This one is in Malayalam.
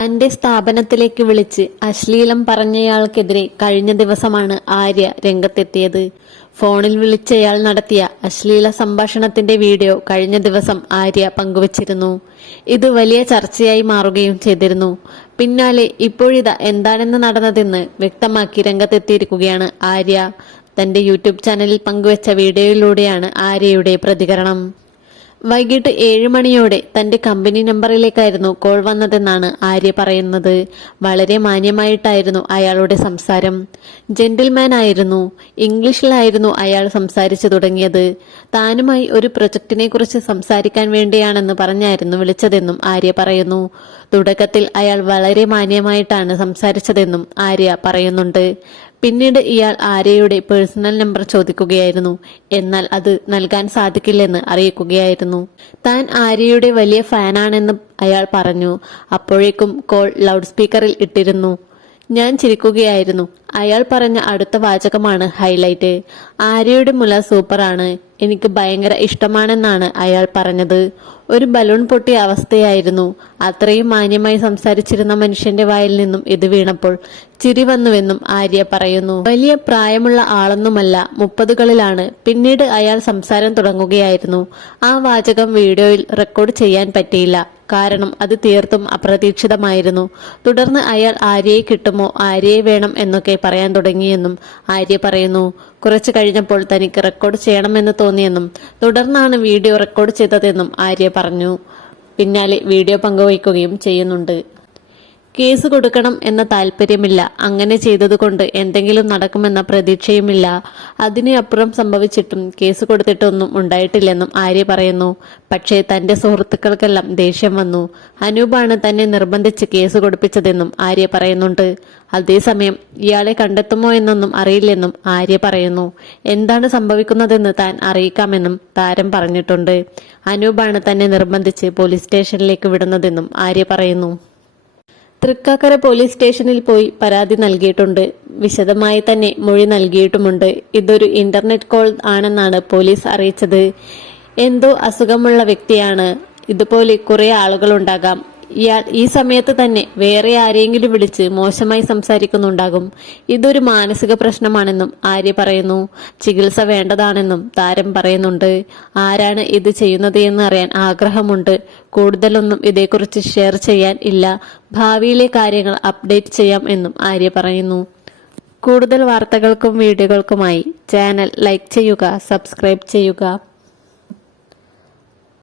തന്റെ സ്ഥാപനത്തിലേക്ക് വിളിച്ച് അശ്ലീലം പറഞ്ഞയാൾക്കെതിരെ കഴിഞ്ഞ ദിവസമാണ് ആര്യ രംഗത്തെത്തിയത്. ഫോണിൽ വിളിച്ചയാൾ നടത്തിയ അശ്ലീല സംഭാഷണത്തിന്റെ വീഡിയോ കഴിഞ്ഞ ദിവസം ആര്യ പങ്കുവച്ചിരുന്നു. ഇത് വലിയ ചർച്ചയായി മാറുകയും ചെയ്തിരുന്നു. പിന്നാലെ ഇപ്പോഴിതാ എന്താണെന്ന് നടന്നതെന്ന് വ്യക്തമാക്കി രംഗത്തെത്തിയിരിക്കുകയാണ് ആര്യ. തന്റെ യൂട്യൂബ് ചാനലിൽ പങ്കുവച്ച വീഡിയോയിലൂടെയാണ് ആര്യയുടെ പ്രതികരണം. വൈകിട്ട് ഏഴ് മണിയോടെ തന്റെ കമ്പനി നമ്പറിലേക്കായിരുന്നു കോൾ വന്നതെന്നാണ് ആര്യ പറയുന്നത്. വളരെ മാന്യമായിട്ടായിരുന്നു അയാളുടെ സംസാരം. ജെന്റിൽമാൻ ആയിരുന്നു. ഇംഗ്ലീഷിലായിരുന്നു അയാൾ സംസാരിച്ചു തുടങ്ങിയത്. താനുമായി ഒരു പ്രൊജക്ടിനെ കുറിച്ച് സംസാരിക്കാൻ വേണ്ടിയാണെന്ന് പറഞ്ഞായിരുന്നു വിളിച്ചതെന്നും ആര്യ പറയുന്നു. തുടക്കത്തിൽ അയാൾ വളരെ മാന്യമായിട്ടാണ് സംസാരിച്ചതെന്നും ആര്യ പറയുന്നുണ്ട്. പിന്നീട് ഇയാൾ ആര്യയുടെ പേഴ്സണൽ നമ്പർ ചോദിക്കുകയായിരുന്നു. എന്നാൽ അത് നൽകാൻ സാധിക്കില്ലെന്ന് അറിയിക്കുകയായിരുന്നു. താൻ ആര്യയുടെ വലിയ ഫാനാണെന്ന് അയാൾ പറഞ്ഞു. അപ്പോഴേക്കും കോൾ ലൗഡ് സ്പീക്കറിൽ ഇട്ടിരുന്നു. ഞാൻ ചിരിക്കുകയായിരുന്നു. അയാൾ പറഞ്ഞ അടുത്ത വാചകമാണ് ഹൈലൈറ്റ്. ആര്യയുടെ മുല സൂപ്പറാണ്. എനിക്ക് ഭയങ്കര ഇഷ്ടമാണെന്നാണ് അയാൾ പറഞ്ഞത്. ഒരു ബലൂൺ പൊട്ടിയ അവസ്ഥയായിരുന്നു. അത്രയും മാന്യമായി സംസാരിച്ചിരുന്ന മനുഷ്യന്റെ വായിൽ നിന്നും ഇത് വീണപ്പോൾ ചിരി വന്നുവെന്നും ആര്യ പറയുന്നു. വലിയ പ്രായമുള്ള ആളൊന്നുമല്ല മുപ്പതുകളിലാണ്. പിന്നീട് അയാൾ സംസാരം തുടങ്ങുകയായിരുന്നു. ആ വാചകം വീഡിയോയിൽ റെക്കോർഡ് ചെയ്യാൻ പറ്റിയില്ല. കാരണം അത് തീർത്തും അപ്രതീക്ഷിതമായിരുന്നു. തുടർന്ന് അയാൾ ആര്യയെ കിട്ടുമോ? ആര്യയെ വേണം എന്നൊക്കെ പറയാൻ തുടങ്ങിയെന്നും ആര്യ പറയുന്നു. കുറച്ചു കഴിഞ്ഞപ്പോൾ തനിക്ക് റെക്കോർഡ് ചെയ്യണമെന്ന് തോന്നിയെന്നും തുടർന്നാണ് വീഡിയോ റെക്കോർഡ് ചെയ്തതെന്നും ആര്യ പറഞ്ഞു. പിന്നാലെ വീഡിയോ പങ്കുവയ്ക്കുകയും ചെയ്യുന്നുണ്ട്. കേസ് കൊടുക്കണം എന്ന താല്പര്യമില്ല. അങ്ങനെ ചെയ്തതുകൊണ്ട് എന്തെങ്കിലും നടക്കുമെന്ന പ്രതീക്ഷയുമില്ല. അതിനപ്പുറം സംഭവിച്ചിട്ടും കേസ് കൊടുത്തിട്ടൊന്നും ഉണ്ടായിട്ടില്ലെന്നും ആര്യ പറയുന്നു. പക്ഷേ തന്റെ സുഹൃത്തുക്കൾക്കെല്ലാം ദേഷ്യം വന്നു. അനൂപാണ് തന്നെ നിർബന്ധിച്ച് കേസ് കൊടുപ്പിച്ചതെന്നും ആര്യ പറയുന്നുണ്ട്. അതേസമയം ഇയാളെ കണ്ടെത്തുമോ എന്നൊന്നും അറിയില്ലെന്നും ആര്യ പറയുന്നു. എന്താണ് സംഭവിക്കുന്നതെന്ന് താൻ അറിയിക്കാമെന്നും താരം പറഞ്ഞിട്ടുണ്ട്. അനൂപാണ് തന്നെ നിർബന്ധിച്ച് പോലീസ് സ്റ്റേഷനിലേക്ക് വിടുന്നതെന്നും ആര്യ പറയുന്നു. തൃക്കാക്കര പോലീസ് സ്റ്റേഷനിൽ പോയി പരാതി നൽകിയിട്ടുണ്ട്. വിശദമായി തന്നെ മൊഴി നൽകിയിട്ടുമുണ്ട്. ഇതൊരു ഇന്റർനെറ്റ് കോൾ ആണെന്നാണ് പോലീസ് അറിയിച്ചത്. എന്തോ അസുഖമുള്ള വ്യക്തിയാണ്. ഇതുപോലെ കുറെ ആളുകളുണ്ടാകാം. ഇയാൾ ഈ സമയത്ത് തന്നെ വേറെ ആരെയെങ്കിലും വിളിച്ച് മോശമായി സംസാരിക്കുന്നുണ്ടാകും. ഇതൊരു മാനസിക പ്രശ്നമാണെന്നും ആര്യ പറയുന്നു. ചികിത്സ വേണ്ടതാണെന്നും താരം പറയുന്നുണ്ട്. ആരാണ് ഇത് ചെയ്യുന്നത് എന്ന് അറിയാൻ ആഗ്രഹമുണ്ട്. കൂടുതലൊന്നും ഇതേക്കുറിച്ച് ഷെയർ ചെയ്യാൻ ഇല്ല. ഭാവിയിലെ കാര്യങ്ങൾ അപ്ഡേറ്റ് ചെയ്യാം എന്നും ആര്യ പറയുന്നു. കൂടുതൽ വാർത്തകൾക്കും വീഡിയോകൾക്കുമായി ചാനൽ ലൈക്ക് ചെയ്യുക സബ്സ്ക്രൈബ് ചെയ്യുക.